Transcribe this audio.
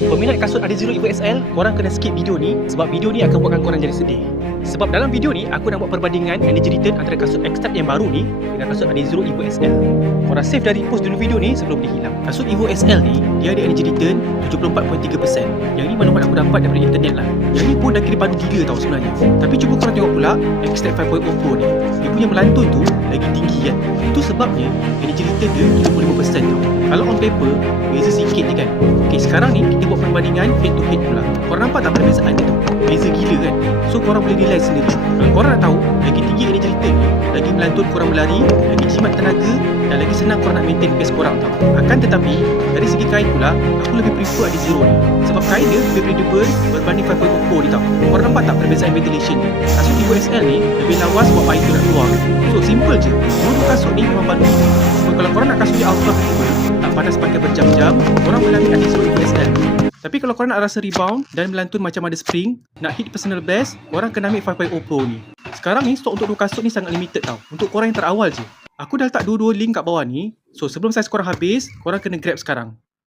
Peminat kasut Adizero Evo SL, korang kena skip video ni sebab video ni akan buatkan korang jadi sedih. Sebab dalam video ni, aku nak buat perbandingan energy return antara kasut X-Type yang baru ni dengan kasut Adizero Evo SL. Korang save dan repost dulu video ni sebelum dia hilang. Kasut Evo SL ni, dia ada energy return 74.3%. Yang ni maklumat aku dapat daripada internet lah. Yang ni pun dah kira padu gila tau sebenarnya. Tapi cuba korang tengok pula X-Type 5.0 Pro ni. Dia punya melantun tu lagi tinggi kan. Itu sebabnya energy return dia 75% tau. Kalau on paper, beza sikit je kan. Okay, sekarang ni kita buat perbandingan head to head pula. Korang nampak tak perbezaan dia tu? Beza gila kan? So korang boleh realize sendiri. Kalau korang nak tahu, lagi tinggi energy return ni, lagi melantun korang berlari, lagi jimat tenaga dan lagi senang korang nak maintain pace korang tau. Akan tetapi, dari segi kain pula, aku lebih prefer Adizero ni. Sebab kain dia lebih breathable berbanding 5.0 Pro ni tau. Korang nampak tak perbezaan ventilation ni? Kasut Evo SL ni lebih lawas buat air tu nak keluar. So simple je. Dua kasut ni memang baru. So kalau korang nak kasut yang ultra breathable, tak panas pakai berjam-jam, korang boleh ambil Adizero Evo SL. Tapi kalau korang nak rasa rebound dan melantun macam ada spring, nak hit personal best, korang kena ambil 5.0 Pro ni. Sekarang ni stok untuk dua kasut ni sangat limited tau. Untuk korang yang terawal je. Aku dah letak dua-dua link kat bawah ni. So sebelum saiz korang habis, korang kena grab sekarang.